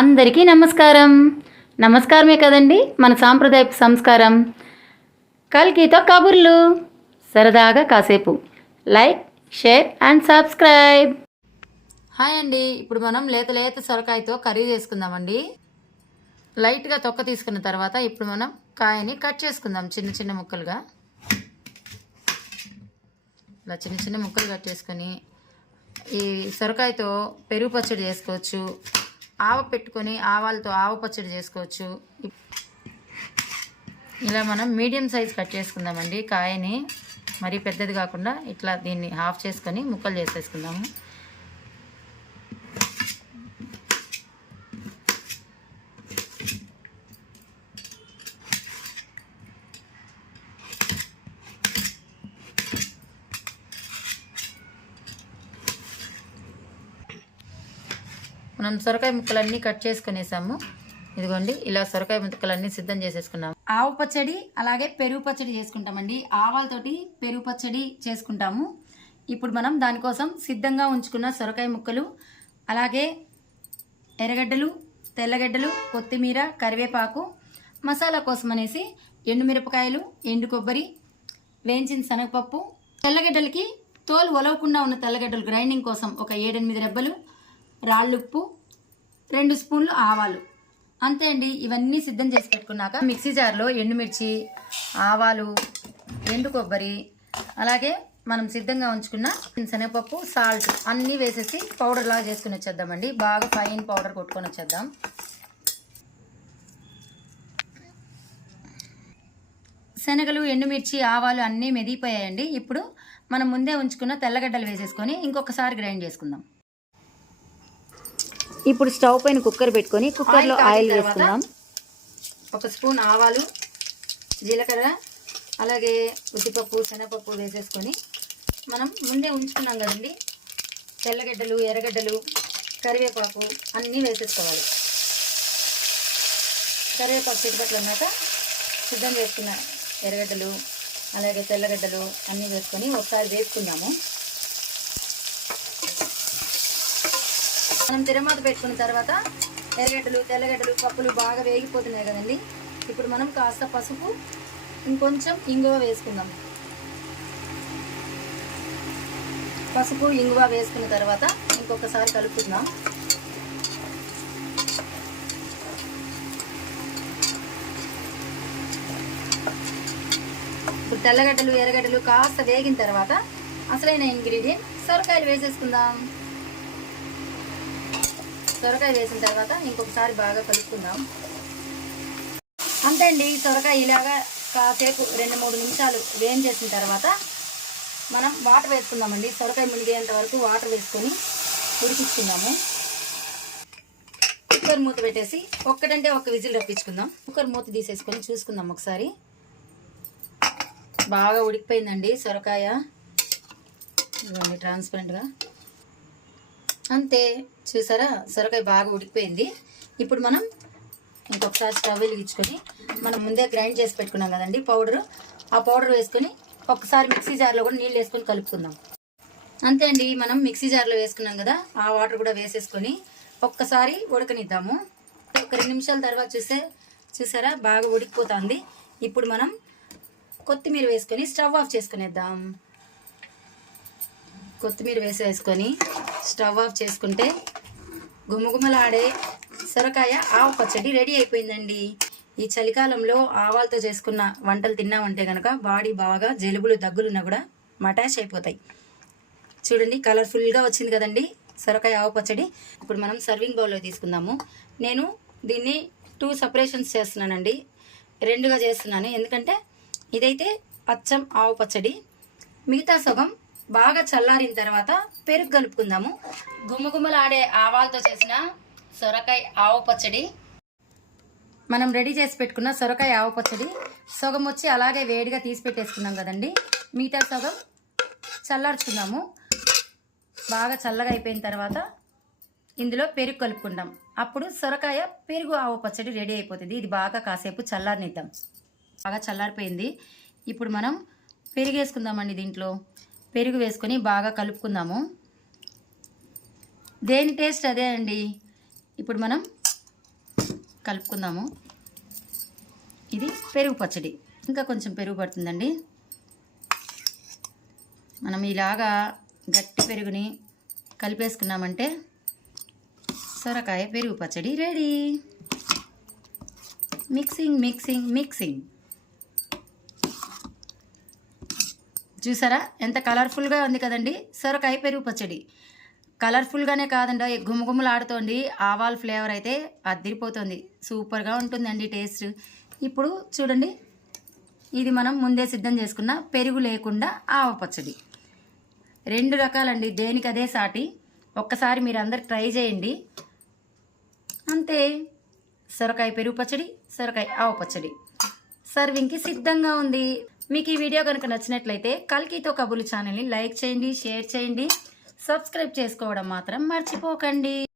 అందరికీ నమస్కారం. నమస్కారమే కదండి మన సాంప్రదాయపు సంస్కారం. కల్కితో కబుర్లు. సరదాగా కాసేపు. Like share and subscribe. Hi అండి. ఇప్పుడు మనం లేత లేత సొరకాయతో కర్రీ చేసుకుందామండి. లైట్గా తొక్క తీసుకున్న తర్వాత ఇప్పుడు మనం కాయని కట్ చేసుకుందాం చిన్న చిన్న ముక్కలుగా. ఇలా చిన్న చిన్న ముక్కలు కట్ చేసుకొని ఈ సొరకాయతో పెరుగు పచ్చడి చేసుకోవచ్చు. ఆవ పెట్టుకొని ఆవాలతో ఆవ పచ్చడి చేసుకోవచ్చు. ఇలా మనం మీడియం సైజ్ కట్ చేసుకుందామండి. కాయని మరీ పెద్దది కాకుండా ఇట్లా దీన్ని హాఫ్ చేసుకొని ముక్కలు చేసేసుకుందాము. మనం సొరకాయ ముక్కలన్నీ కట్ చేసుకునేసాము. ఇదిగోండి ఇలా సొరకాయ ముక్కలన్నీ సిద్ధం చేసేసుకున్నాము. ఆవు పచ్చడి అలాగే పెరుగు పచ్చడి చేసుకుంటామండి. ఆవాలతోటి పెరుగు పచ్చడి చేసుకుంటాము. ఇప్పుడు మనం దానికోసం సిద్ధంగా ఉంచుకున్న సొరకాయ ముక్కలు అలాగే ఎర్రగడ్డలు తెల్లగడ్డలు కొత్తిమీర కరివేపాకు మసాలా కోసం అనేసి ఎండుమిరపకాయలు ఎండు కొబ్బరి వేయించిన శనగపప్పు. తెల్లగడ్డలకి తోలు ఒలవకుండా ఉన్న తెల్లగడ్డలు గ్రైండింగ్ కోసం ఒక ఏడెనిమిది రెబ్బలు రాళ్ళుప్పు రెండు స్పూన్లు ఆవాలు. అంతే అండి ఇవన్నీ సిద్ధం చేసి పెట్టుకున్నాక మిక్సీ జార్లో ఎండుమిర్చి ఆవాలు ఎండు కొబ్బరి అలాగే మనం సిద్ధంగా ఉంచుకున్న శనగపప్పు సాల్ట్ అన్నీ వేసేసి పౌడర్ లాగా చేసుకుని వచ్చేద్దామండి. బాగా ఫైన్ పౌడర్ కొట్టుకొని వచ్చేద్దాం. శనగలు ఎండుమిర్చి ఆవాలు అన్నీ మెదిగిపోయాయండి. ఇప్పుడు మనం ముందే ఉంచుకున్న తెల్లగడ్డలు వేసేసుకొని ఇంకొకసారి గ్రైండ్ చేసుకుందాం. ఇప్పుడు స్టవ్ పైన కుక్కర్ పెట్టుకొని కుక్కర్లో ఆయిల్ వేసుకుందాం. ఒక స్పూన్ ఆవాలు జీలకర్ర అలాగే ఉద్దిపప్పు శనగపప్పు వేసేసుకొని మనం ముందే ఉంచుకున్నాం కదండి. తెల్లగడ్డలు ఎర్రగడ్డలు కరివేపాకు అన్నీ వేసేసుకోవాలి. కరివేపాకు చిటిపట్లు అన్నాక సిద్ధం చేసుకున్న ఎర్రగడ్డలు అలాగే తెల్లగడ్డలు అన్నీ వేసుకొని ఒకసారి వేసుకుందాము మనం తిరమాత పెట్టుకున్న తర్వాత ఎర్రగడ్డలు తెల్లగడ్డలు పప్పులు బాగా వేగిపోతున్నాయి కదండి. ఇప్పుడు మనం కాస్త పసుపు ఇంకొంచెం ఇంగువ వేసుకుందాం. పసుపు ఇంగువ వేసుకున్న తర్వాత ఇంకొకసారి కలుపుకుందాం. ఇప్పుడు తెల్లగడ్డలు ఎర్రగడ్డలు కాస్త వేగిన తర్వాత అసలైన ఇంగ్రీడియంట్ సొరకాయలు వేసేసుకుందాం. సొరకాయ వేసిన తర్వాత ఇంకొకసారి బాగా కలుపుకుందాం. అంతే అండి సొరకాయ ఇలాగా కాసేపు రెండు మూడు నిమిషాలు వేయించేసిన తర్వాత మనం వాటర్ వేసుకుందామండి. సొరకాయ మునిగేంత వరకు వాటర్ వేసుకొని ఉడికించుకుందాము. కుక్కర్ మూత పెట్టేసి ఒక్కటంటే ఒక విజిల్ రప్పించుకుందాం. కుక్కర్ మూత తీసేసుకొని చూసుకుందాం ఒకసారి. బాగా ఉడికిపోయిందండి సొరకాయ. ఇవన్నీ ట్రాన్స్పరెంట్గా అంతే చూసారా? సొరకాయ బాగా ఉడికిపోయింది. ఇప్పుడు మనం ఇంకొకసారి స్టవ్ వెలిగించుకొని మనం ముందే గ్రైండ్ చేసి పెట్టుకున్నాం కదండి పౌడరు. ఆ పౌడర్ వేసుకొని ఒక్కసారి మిక్సీ జార్లో కూడా నీళ్ళు వేసుకొని కలుపుకుందాం. అంతే అండి మనం మిక్సీ జార్లో వేసుకున్నాం కదా ఆ వాటర్ కూడా వేసేసుకొని ఒక్కసారి ఉడకనిద్దాము. ఒక రెండు నిమిషాల తర్వాత చూసే చూసారా? బాగా ఉడికిపోతుంది. ఇప్పుడు మనం కొత్తిమీర వేసుకొని స్టవ్ ఆఫ్ చేసుకునేద్దాం. కొత్తిమీర వేసేసుకొని స్టవ్ ఆఫ్ చేసుకుంటే గుమగుమలాడే సొరకాయ ఆవు పచ్చడి రెడీ అయిపోయిందండి. ఈ చలికాలంలో ఆవాలతో చేసుకున్న వంటలు తిన్నామంటే కనుక బాడీ బాగా జలుబులు దగ్గులున్నా కూడా మటాచ్ అయిపోతాయి. చూడండి కలర్ఫుల్గా వచ్చింది కదండి సొరకాయ ఆవు పచ్చడి. ఇప్పుడు మనం సర్వింగ్ బౌల్లో తీసుకుందాము. నేను దీన్ని టూ సపరేషన్స్ చేస్తున్నానండి. రెండుగా చేస్తున్నాను. ఎందుకంటే ఇదైతే అచ్చం ఆవు పచ్చడి. మిగతా సగం బాగా చల్లారిన తర్వాత పెరుగు కలుపుకుందాము. గుమ్మగుమ్మలాడే ఆవాలతో చేసిన సొరకాయ ఆవు పచ్చడి. మనం రెడీ చేసి పెట్టుకున్న సొరకాయ ఆవు పచ్చడి సగం వచ్చి అలాగే వేడిగా తీసి పెట్టేసుకున్నాం కదండి. మిగతా సగం చల్లార్చుకుందాము. బాగా చల్లగా అయిపోయిన తర్వాత ఇందులో పెరుగు కలుపుకుందాం. అప్పుడు సొరకాయ పెరుగు ఆవు పచ్చడి రెడీ అయిపోతుంది. ఇది బాగా కాసేపు చల్లారనిద్దాం. బాగా చల్లారిపోయింది. ఇప్పుడు మనం పెరుగు వేసుకుందామండి దీంట్లో. పెరుగు వేసుకొని బాగా కలుపుకుందాము. దేని టేస్ట్ అదే అండి? ఇప్పుడు మనం కలుపుకుందాము. ఇది పెరుగు పచ్చడి. ఇంకా కొంచెం పెరుగు పడుతుందండి. మనం ఇలాగా గట్టి పెరుగుని కలిపేసుకున్నామంటే సొరకాయ పెరుగు పచ్చడి రెడీ. Mixing mixing mixing. చూసారా? ఎంత కలర్ఫుల్గా ఉంది కదండి. సొరకాయ పెరుగు పచ్చడి. కలర్ఫుల్గానే కాదండి గుమగుమలాడుతోంది. ఆవాల్ ఫ్లేవర్ అయితే అదిరిపోతుంది. సూపర్గా ఉంటుందండి టేస్ట్ ఇప్పుడు చూడండి ఇది మనం ముందే సిద్ధం చేసుకున్న పెరుగు లేకుండా ఆవ పచ్చడి. రెండు రకాలండి దేనికి అదే సాటి. ఒక్కసారి మీరు అందరు ట్రై చేయండి. అంతే. సొరకాయ పెరుగు పచ్చడి సొరకాయ ఆవ పచ్చడి. సర్వింగ్కి సిద్ధంగా ఉంది. మీకు ఈ వీడియో కనుక నచ్చినట్లయితే కల్కితో కబులు ఛానల్ని లైక్ చేయండి షేర్ చేయండి సబ్స్క్రైబ్ చేసుకోవడం మాత్రం మర్చిపోకండి.